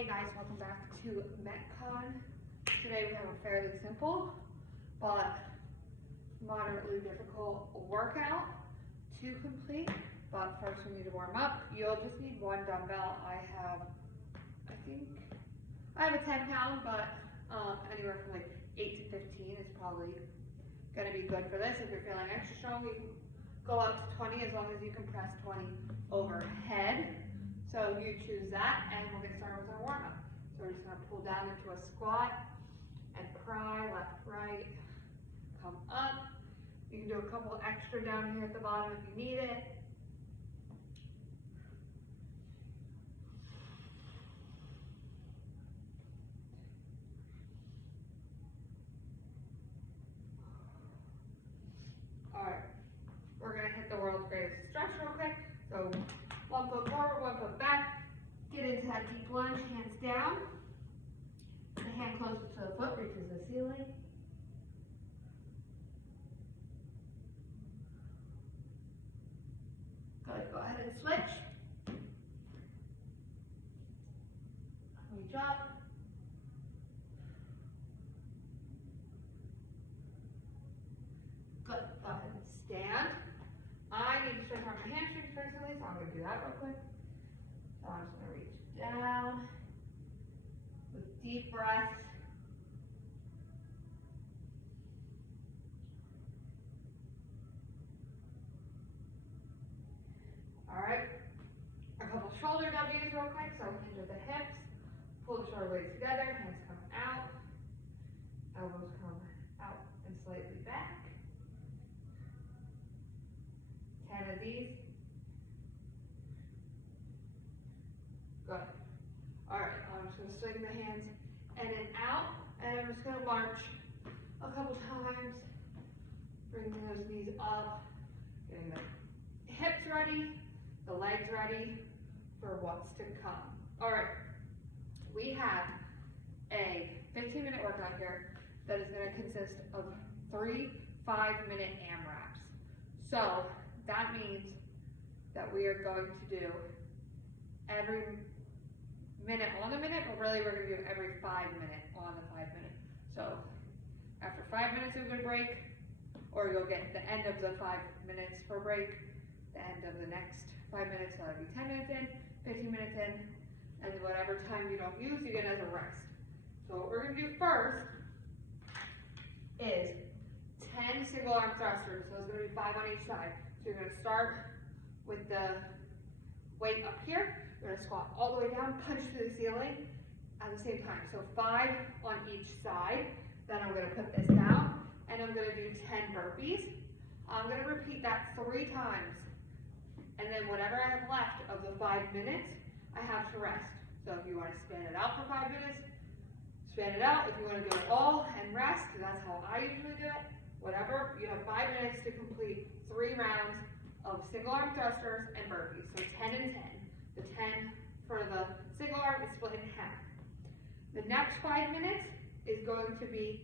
Hey guys, welcome back to Metcon. Today we have a fairly simple but moderately difficult workout to complete. But first we need to warm up. You'll just need one dumbbell. I have a 10-pound, but anywhere from like 8 to 15 is probably gonna be good for this. If you're feeling extra strong, you can go up to 20 as long as you can press 20 overhead. So you choose that, and we'll get started with our warm-up. So we're just gonna pull down into a squat and pry, left, right, come up. You can do a couple extra down here at the bottom if you need it. All right, we're gonna hit the world's greatest stretch real quick. So 1 foot forward, 1 foot back. Get into that deep lunge, hands down. The hand closest to the foot reaches the ceiling. Good, go ahead and switch. Reach up. Good, go ahead and stand. I need to stretch out my hamstrings personally, so I'm gonna do that real quick. So I'm just gonna reach down with deep breaths. All right, a couple shoulder W's real quick. So hinge at the hips, pull the shoulder blades together, hands come out, elbows come out and slightly back. 10 of these. Good. All right, I'm just gonna swing the hands in and out, and I'm just gonna march a couple times, bringing those knees up, getting the hips ready, the legs ready for what's to come. All right, we have a 15-minute workout here that is gonna consist of 3 5-minute AMRAPs. So that means that we are going to do every minute on the minute, but really we're going to do every 5 minute on the 5 minute. So after 5 minutes you'll get a break, or you'll get the end of the 5 minutes for a break, the end of the next 5 minutes, so that'll be 10 minutes in, 15 minutes in, and whatever time you don't use, you get as a rest. So what we're going to do first is 10 single arm thrusters. So it's going to be 5 on each side. So you're going to start with the weight up here. You're going to squat all the way down, punch to the ceiling at the same time. So 5 on each side. Then I'm going to put this down, and I'm going to do 10 burpees. I'm going to repeat that 3 times. And then whatever I have left of the 5 minutes, I have to rest. So if you want to span it out for 5 minutes, span it out. If you want to do it all and rest, that's how I usually do it. Whatever, you have 5 minutes to complete 3 rounds of single arm thrusters and burpees. So 10 and 10. The 10 for the single arm is split in half. The next 5 minutes is going to be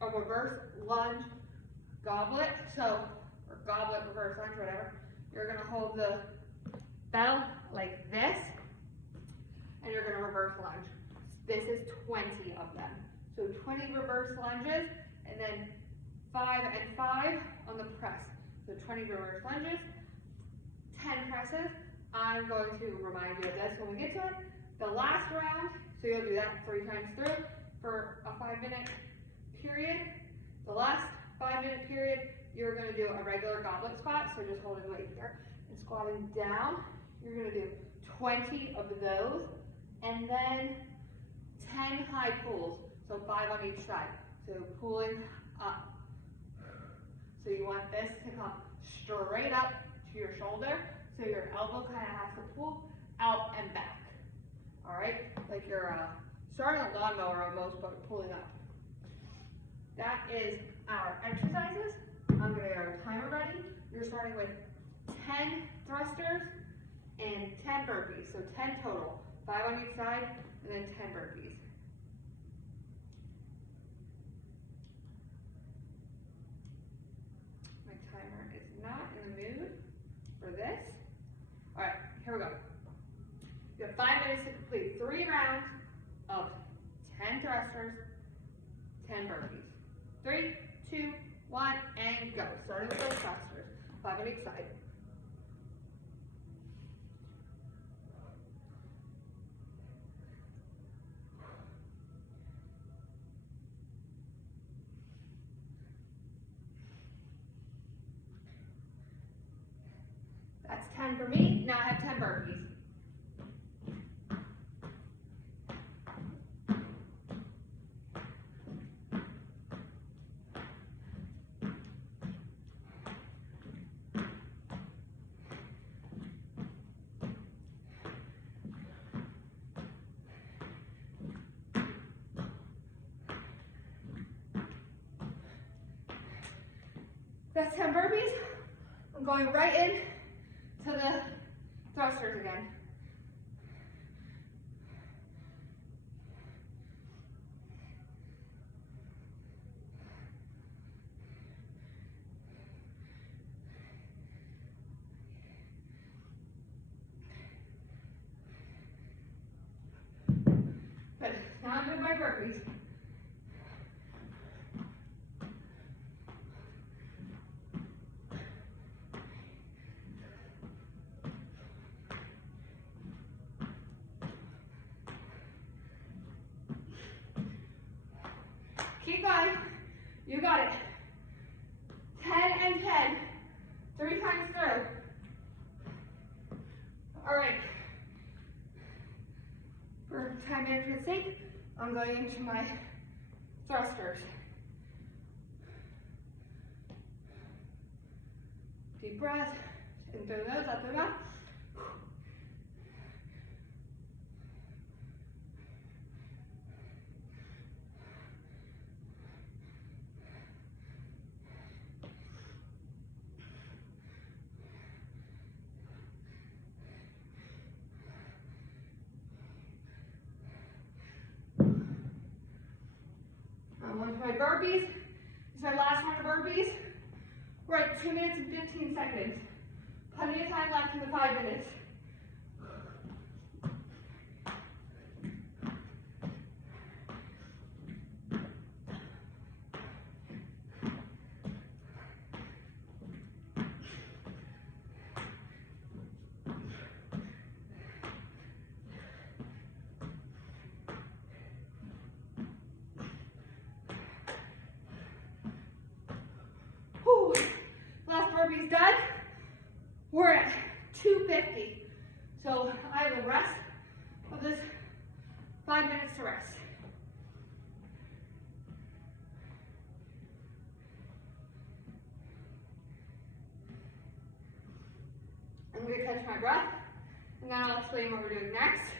a reverse lunge goblet. So, or goblet, reverse lunge, whatever. You're gonna hold the bell like this, and you're gonna reverse lunge. This is 20 of them. So 20 reverse lunges, and then 5 and 5 on the press. So 20 reverse lunges, 10 presses. I'm going to remind you of this when we get to it. The last round, so you'll do that 3 times through for a 5-minute period. The last 5-minute period, you're going to do a regular goblet squat, so just holding weight here and squatting down. You're going to do 20 of those, and then 10 high pulls, so 5 on each side. So pulling up. So you want this to come straight up to your shoulder, so your elbow kind of has to pull out and back. All right, like you're starting a lawnmower almost, but pulling up. That is our exercises. I'm gonna get our timer ready. You're starting with 10 thrusters and 10 burpees, so 10 total, 5 on each side, and then 10 burpees. Timer is not in the mood for this. All right, here we go. You have have 5 minutes to complete 3 rounds of 10 thrusters, 10 burpees. 3, 2, 1, and go. Starting with those thrusters, 5 on each side. That's 10 for me. Now I have 10 burpees. That's 10 burpees. I'm going right in to the thrusters again. Good. Now I'm doing my burpees. Keep going. You got it. 10 and 10. 3 times through. All right. For time management sake, I'm going into my thrusters. Deep breath. In through the nose, out through the mouth. On to my burpees. This is my last round of burpees. We're at 2 minutes and 15 seconds. Plenty of time left in the 5 minutes. Last burpee's done. We're at 250. So I have a rest of this 5 minutes to rest. I'm going to catch my breath, and then I'll explain what we're doing next.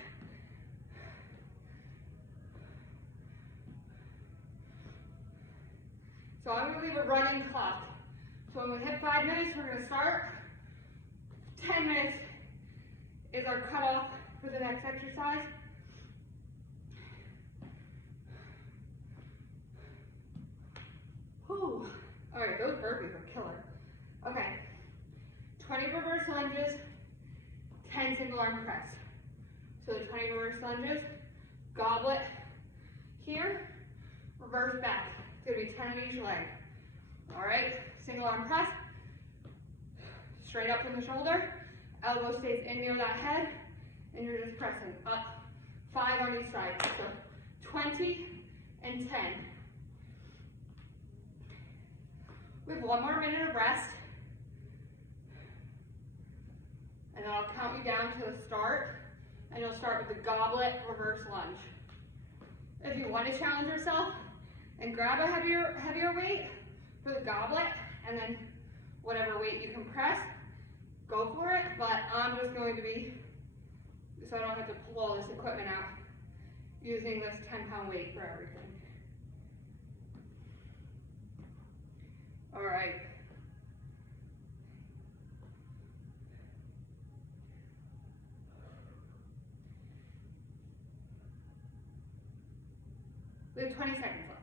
So I'm going to leave a running clock. So when we hit 5 minutes, we're going to start. 10 minutes is our cutoff for the next exercise. Whew. All right, those burpees are killer. Okay, 20 reverse lunges, 10 single arm press. So the 20 reverse lunges, goblet here, reverse back. It's going to be 10 on each leg. All right, single arm press, straight up from the shoulder, elbow stays in near that head, and you're just pressing up. 5 on each side, so 20 and 10. We have 1 more minute of rest, and then I'll count you down to the start, and you'll start with the goblet reverse lunge. If you want to challenge yourself and grab a heavier weight for the goblet, and then whatever weight you can press, go for it, but I'm just going to be, so I don't have to pull all this equipment out, using this 10-pound weight for everything. All right. We have 20 seconds left.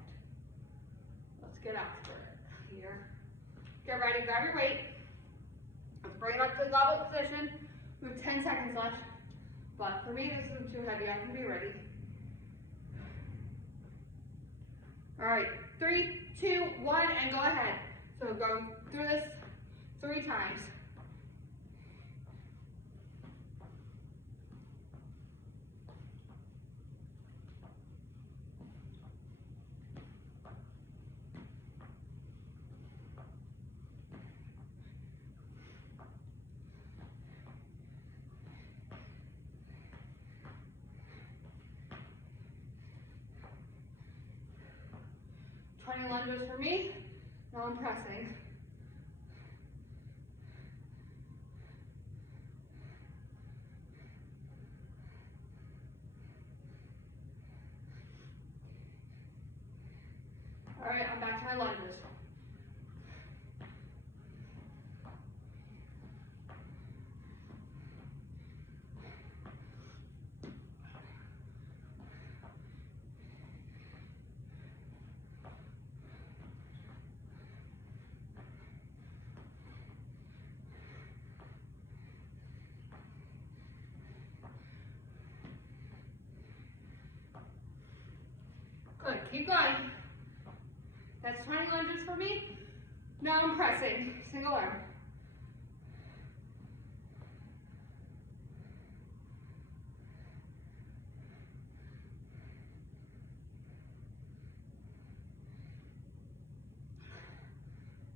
Let's get after it here. Get ready, grab your weight. Let's bring it up to the goblet position. We have 10 seconds left But for me, this is too heavy. I can be ready. All right, 3, 2, 1, and go ahead. So go through this 3 times. Lunges for me. Now I'm pressing. All right, I'm back to my lunges. Good, keep going. That's 20 lunges for me. Now I'm pressing, single arm.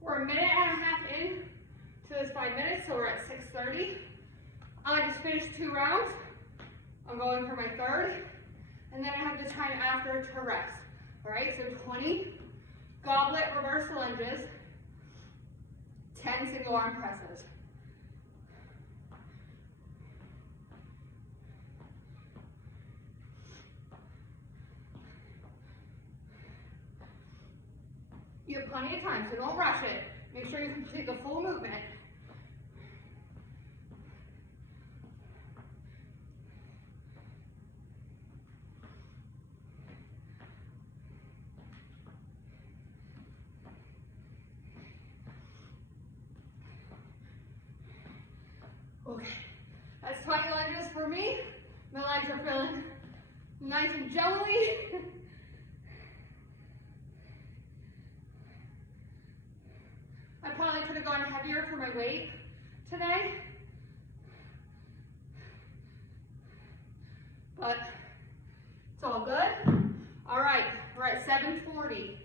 We're a minute and a half in to this 5 minutes, so we're at 6:30. I just finished 2 rounds. I'm going for my 3rd, and then I have the time after to rest. All right, so 20 goblet reverse lunges, 10 single arm presses. You have plenty of time, so don't rush it. Make sure you complete the full movement. Okay, that's 20 lunges for me. My legs are feeling nice and jelly. I probably could have gone heavier for my weight today, but it's all good. All right, we're at 7:40.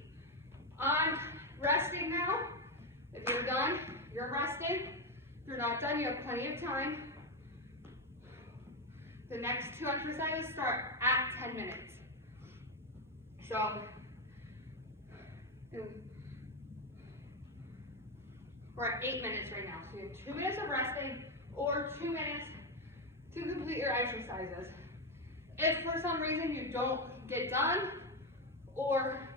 I'm resting now. If you're done, you're resting. If you're not done, you have plenty of time. The next 2 exercises start at 10 minutes. So, we're at 8 minutes right now. So you have 2 minutes of resting or 2 minutes to complete your exercises. If for some reason you don't get done, or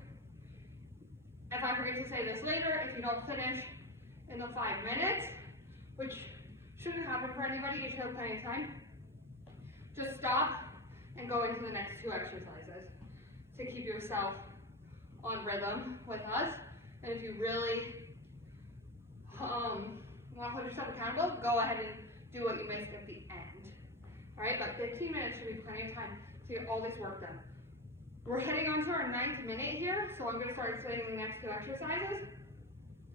if I forget to say this later, if you don't finish in the 5 minutes, which shouldn't happen for anybody, you should have plenty of time, just stop and go into the next 2 exercises to keep yourself on rhythm with us. And if you really want to hold yourself accountable, go ahead and do what you missed at the end. All right, but 15 minutes should be plenty of time to get all this work done. We're heading on to our 9th minute here, so I'm going to start explaining the next 2 exercises.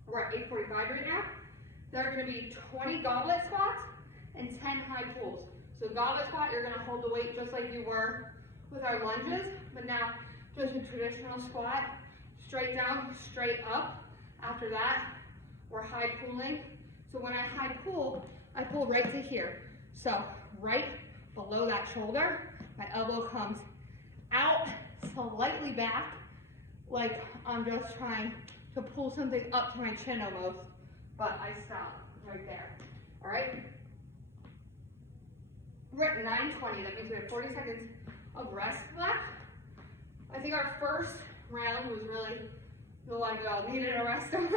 We're at 8:45 right now. They're going to be 20 goblet squats and 10 high pulls. So goblet squat, you're going to hold the weight just like you were with our lunges, but now just a traditional squat, straight down, straight up. After that, we're high pulling. So when I high pull, I pull right to here. So right below that shoulder, my elbow comes out, slightly back, like I'm just trying to pull something up to my chin almost, but I stop right there. All right? We're at 9:20, that means we have 40 seconds of rest left. I think our first round was really the one we all needed a rest on,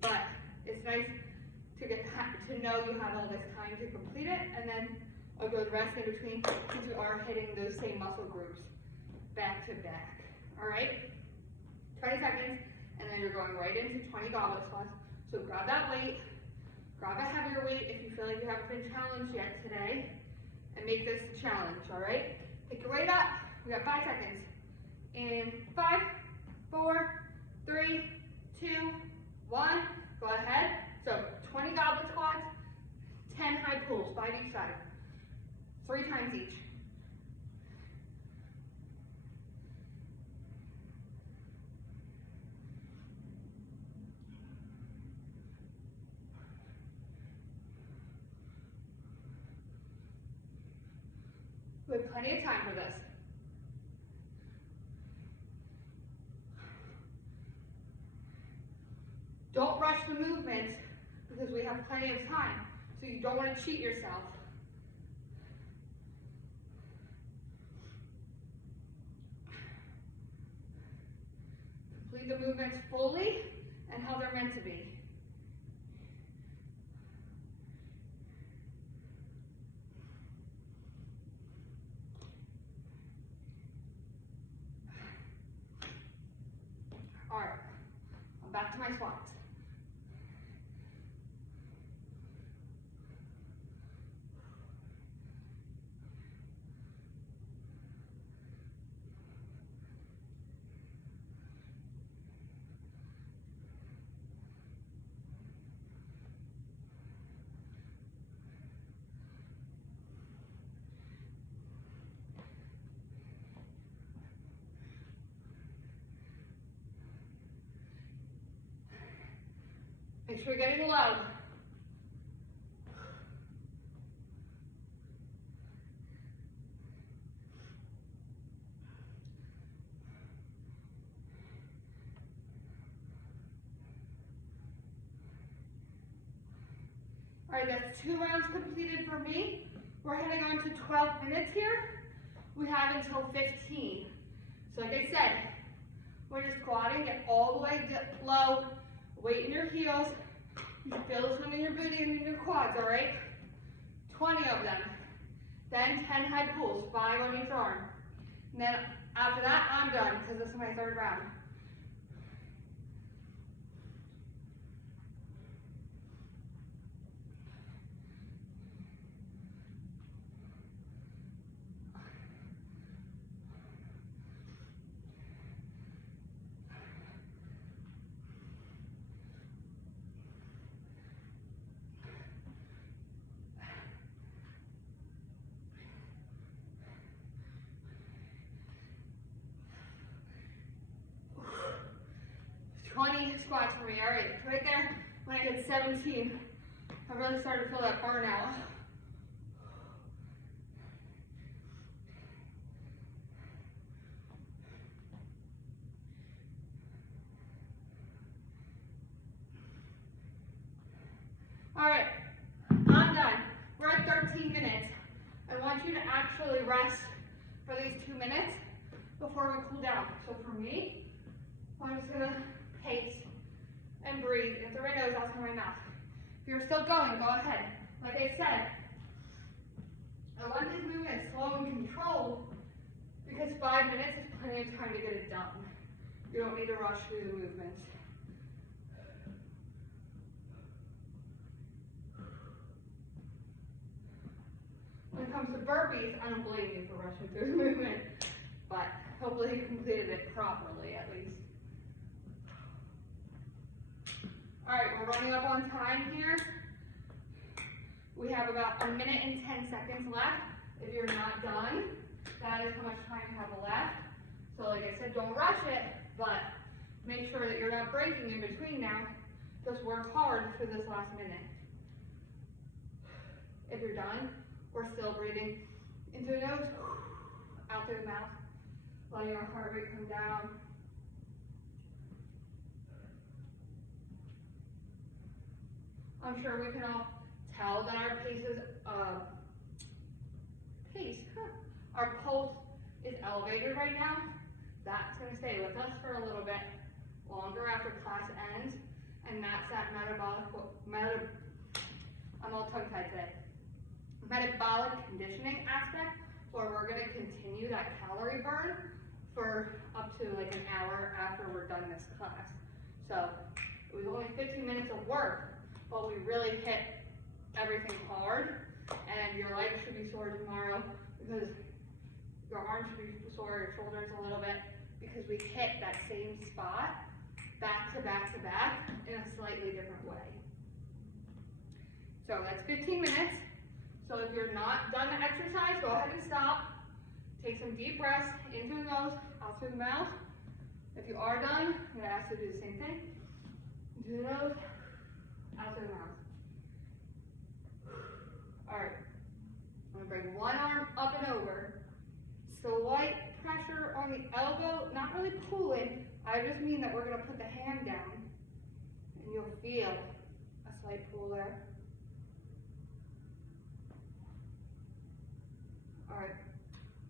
but it's nice to get to know you have all this time to complete it, and then I'll go the rest in between since you are hitting those same muscle groups back to back. All right? 20 seconds, and then you're going right into 20 goblet squats. So grab that weight, grab a heavier weight if you feel like you haven't been challenged yet today, and make this a challenge, all right? Pick your weight up. We got 5 seconds. In 5, 4, 3, 2, 1. Go ahead. So 20 goblet squats, 10 high pulls, 5 each side. 3 times each. We have plenty of time for this. Don't rush the movements because we have plenty of time, so you don't want to cheat yourself. Complete the movements fully and how they're meant to be. All right, I'm back to my squats. Make sure you're getting low. All right, that's 2 rounds completed for me. We're heading on to 12 minutes here. We have until 15. So like I said, we're just squatting, get all the way low, weight in your heels. You feel some in your booty and in your quads, all right? 20 of them. Then 10 high pulls, 5 on each arm. And then after that, I'm done because this is my 3rd round. Squats for me. All right, right there when I hit 17, I really started to feel that burnout. All right, I'm done. We're at 13 minutes. I want you to actually rest for these 2 minutes before we cool down. So for me, I'm just gonna pace and breathe in through my nose, out through my mouth. If you're still going, go ahead. Like I said, I want this movement slow and controlled because 5 minutes is plenty of time to get it done. You don't need to rush through the movements. When it comes to burpees, I don't blame you for rushing through the movement, but hopefully you completed it properly at least. All right, we're running up on time here. We have about 1 minute and 10 seconds left. If you're not done, that is how much time you have left. So like I said, don't rush it, but make sure that you're not breaking in between now. Just work hard for this last minute. If you're done, we're still breathing into the nose, out through the mouth, letting our heart rate come down. I'm sure we can all tell that our our pulse is elevated right now. That's going to stay with us for a little bit longer after class ends, and that's that I'm all tongue-tied today. Metabolic conditioning aspect, where we're going to continue that calorie burn for up to like an hour after we're done this class. So it was only 15 minutes of work, but we really hit everything hard and your legs should be sore tomorrow because your arms should be sore, your shoulders a little bit, because we hit that same spot back to back to back in a slightly different way. So that's 15 minutes. So if you're not done the exercise, go ahead and stop. Take some deep breaths in through the nose, out through the mouth. If you are done, I'm going to ask you to do the same thing. In through the nose, out through the mouth. All right. I'm going to bring one arm up and over. Slight pressure on the elbow, not really pulling. I just mean that we're going to put the hand down, and you'll feel a slight pull there. All right.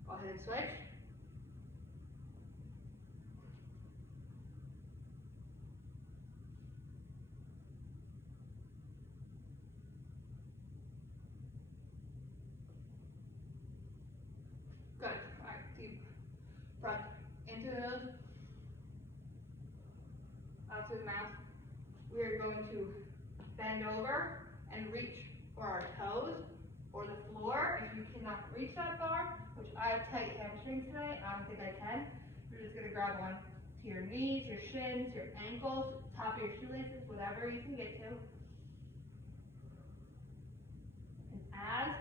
Go ahead and switch. Good. All right, deep breath into the nose, out through the mouth. We are going to bend over and reach for our toes or the floor. If you cannot reach that far, which I have tight hamstrings today, I don't think I can, you're just going to grab one to your knees, your shins, your ankles, top of your shoelaces, whatever you can get to. And as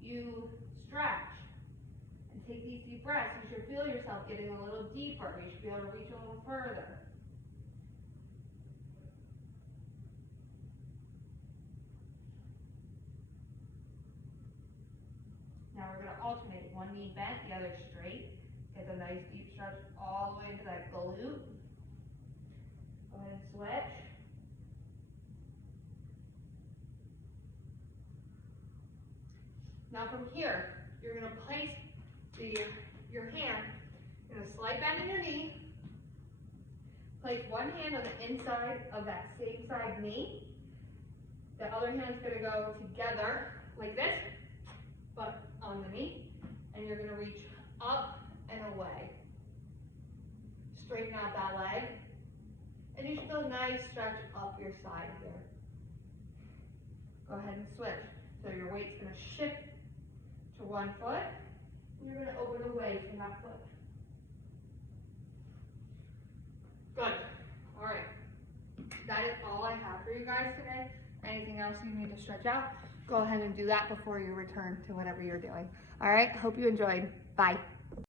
you stretch and take these deep breaths, you should feel yourself getting a little deeper. You should be able to reach a little further. Now we're going to alternate. One knee bent, the other straight. Get a nice deep stretch all the way into that glute. Go ahead and switch. Now from here, you're going to place your hand in a slight bend in your knee. Place one hand on the inside of that same side knee. The other hand's going to go together like this, but on the knee, and you're going to reach up and away. Straighten out that leg, and you should feel a nice stretch up your side here. Go ahead and switch. So your weight's going to shift to one foot, and you're going to open away from that foot. Good. All right. That is all I have for you guys today. Anything else you need to stretch out, go ahead and do that before you return to whatever you're doing. All right. Hope you enjoyed. Bye.